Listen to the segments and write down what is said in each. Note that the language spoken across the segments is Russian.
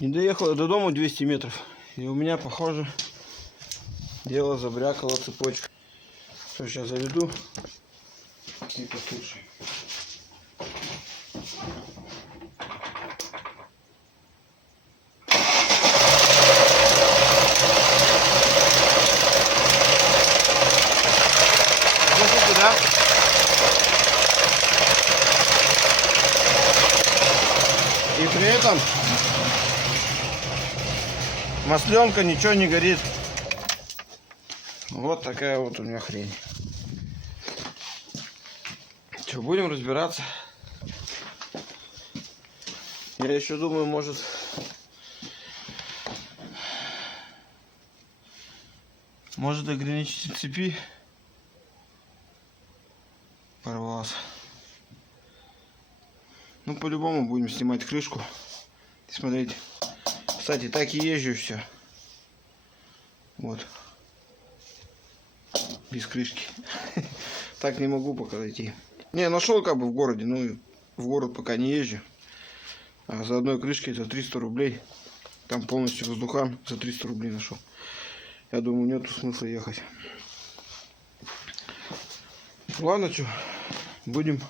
Не доехал я до дома 200 метров. И у меня, похоже, дело забрякало цепочку. Что, сейчас заведу и послушаю. Слушайте, да? И при этом масленка, ничего не горит. Вот такая вот у меня хрень. Что, будем разбираться? Я еще думаю, может ограничитель цепи порвался. Ну, по-любому будем снимать крышку. Смотрите. Кстати, так и езжу все. Вот. Без крышки. Так не могу пока зайти. Не, нашел как бы в городе. Ну, в город пока не езжу. А за одной крышкой это 300 рублей. Там полностью воздухан за 300 рублей нашел. Я думаю, нету смысла ехать. Ладно, что, будем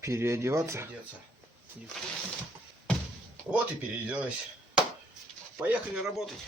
переодеваться. Вот и переоделась. Поехали работать.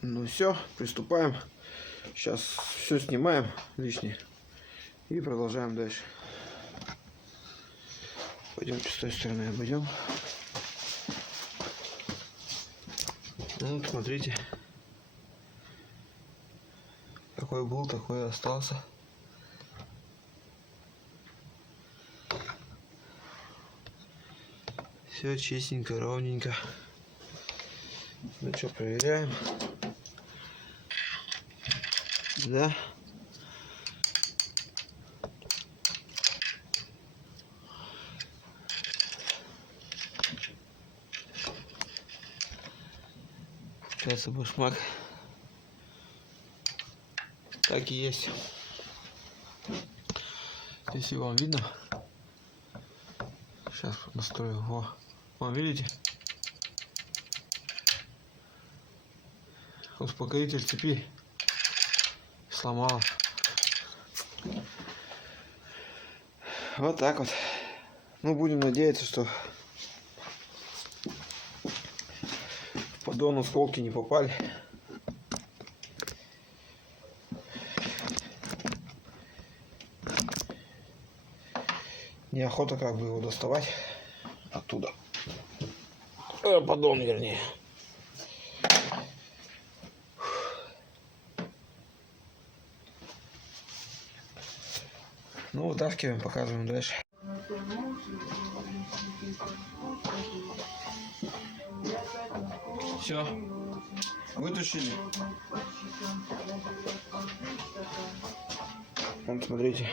Ну все, приступаем. Сейчас все снимаем лишнее и продолжаем дальше. Пойдемте с той стороны обойдем. Ну, смотрите. Какой был, такой и остался. Все чистенько, ровненько. Ну что, проверяем. Да. Получается башмак. Так и есть. Если вам видно. Сейчас настрою. Во. Вон, видите? Успокоитель цепи сломал. Вот так вот. Ну, будем надеяться, что в поддон осколки не попали. Неохота как бы его доставать оттуда. Поддон, вернее. Ну, вытаскиваем, показываем дальше. Все, вытащили. Вот, смотрите.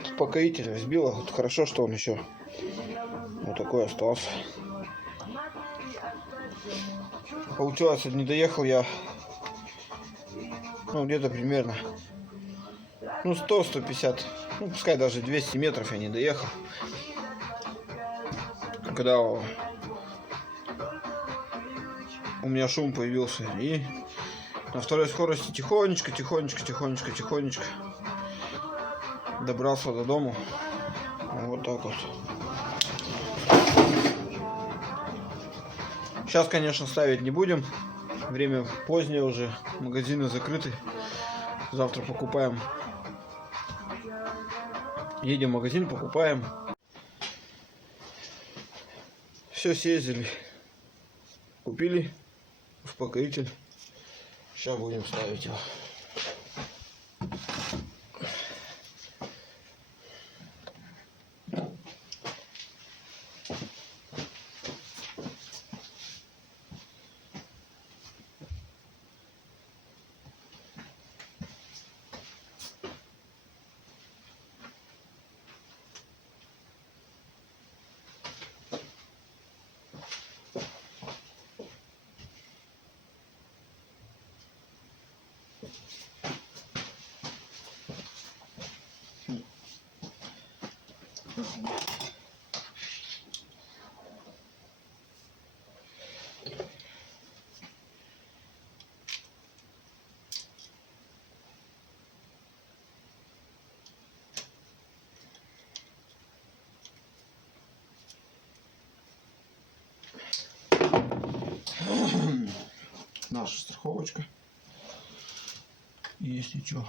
Успокоитель разбила. Вот хорошо, что он еще вот такой остался. Получилось, не доехал я, ну, где-то примерно, ну, 100-150, ну, пускай даже 200 метров я не доехал. Когда у меня шум появился. И на второй скорости тихонечко добрался до дому. Вот так вот. Сейчас, конечно, ставить не будем. Время позднее уже. Магазины закрыты. Завтра покупаем. Едем в магазин, покупаем. Все съездили. Купили успокоитель. Сейчас будем ставить его. наша страховочка. Если что.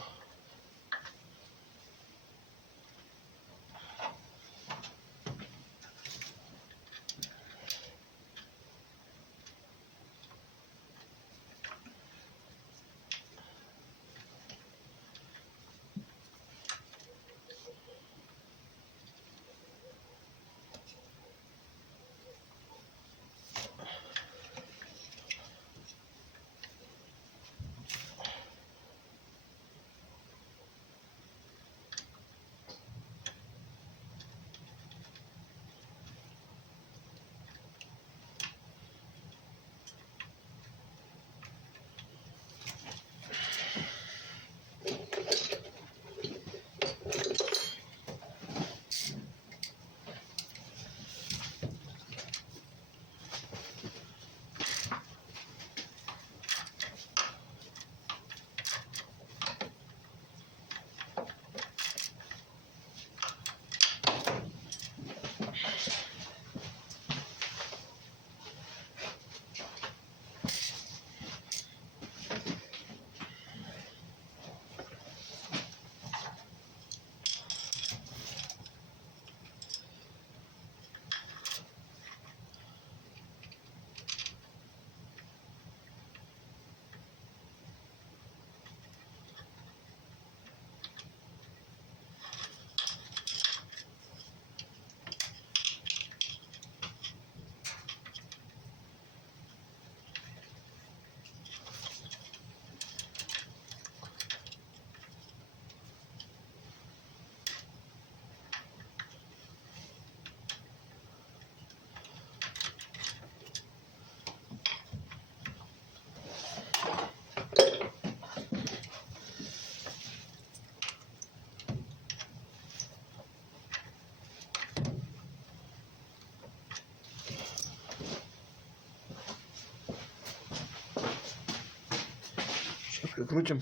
Сейчас прикрутим.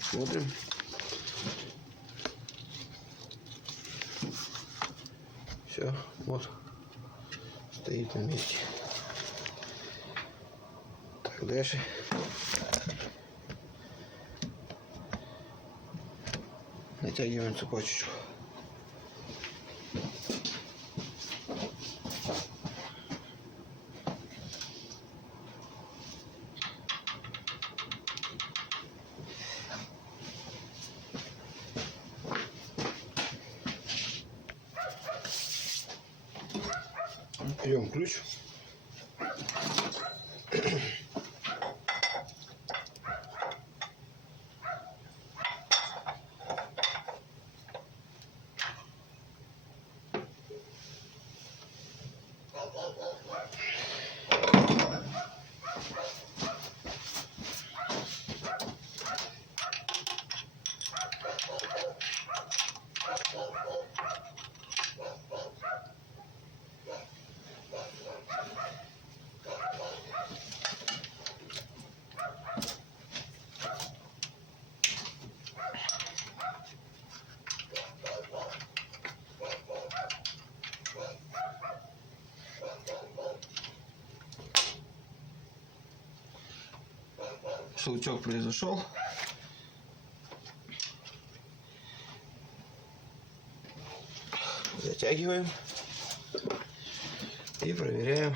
Смотрим. Все, вот. Стоит на месте. Так, дальше. Натягиваем цепочечку. Берем ключ. Щелчок произошел. Затягиваем и проверяем.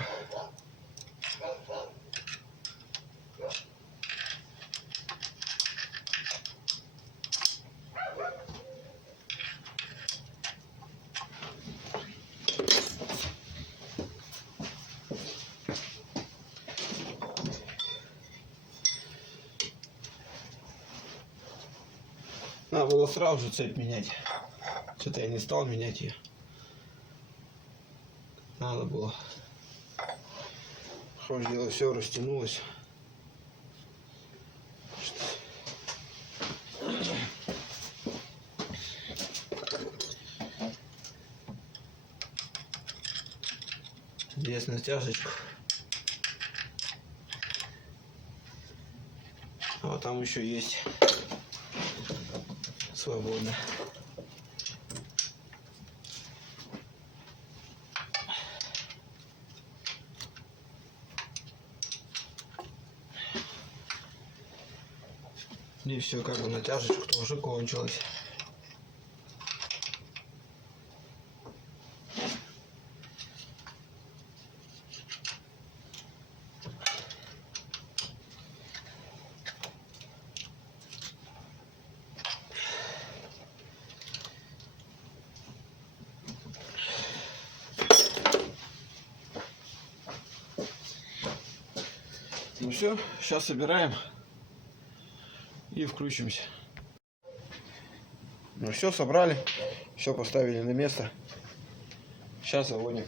Надо было сразу же цепь менять. Что-то я не стал менять ее. Надо было. Что делать, все растянулось. Здесь натяжечку. А вот там еще есть свободно. И все, как бы натяжечка уже кончилась. Ну все, сейчас собираем и включимся. Ну все, собрали, все поставили на место. Сейчас заводим.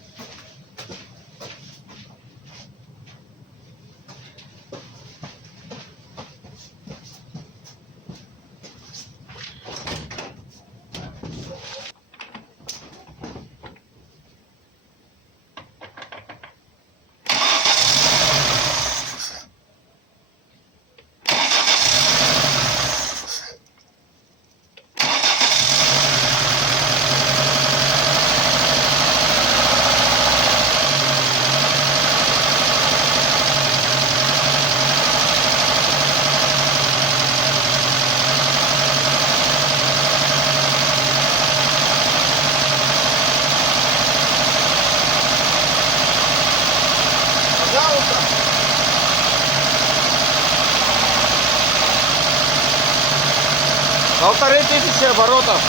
Полторы тысячи оборотов.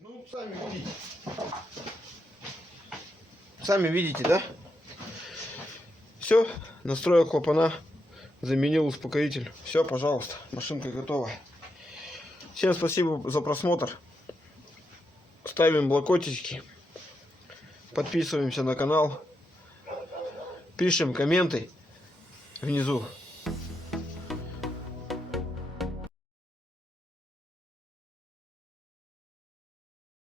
Ну, сами видите. Сами видите, да? Все, настроил клапана, заменил успокоитель. Все, пожалуйста, машинка готова. Всем спасибо за просмотр. Ставим блокнотики, подписываемся на канал, пишем комменты внизу.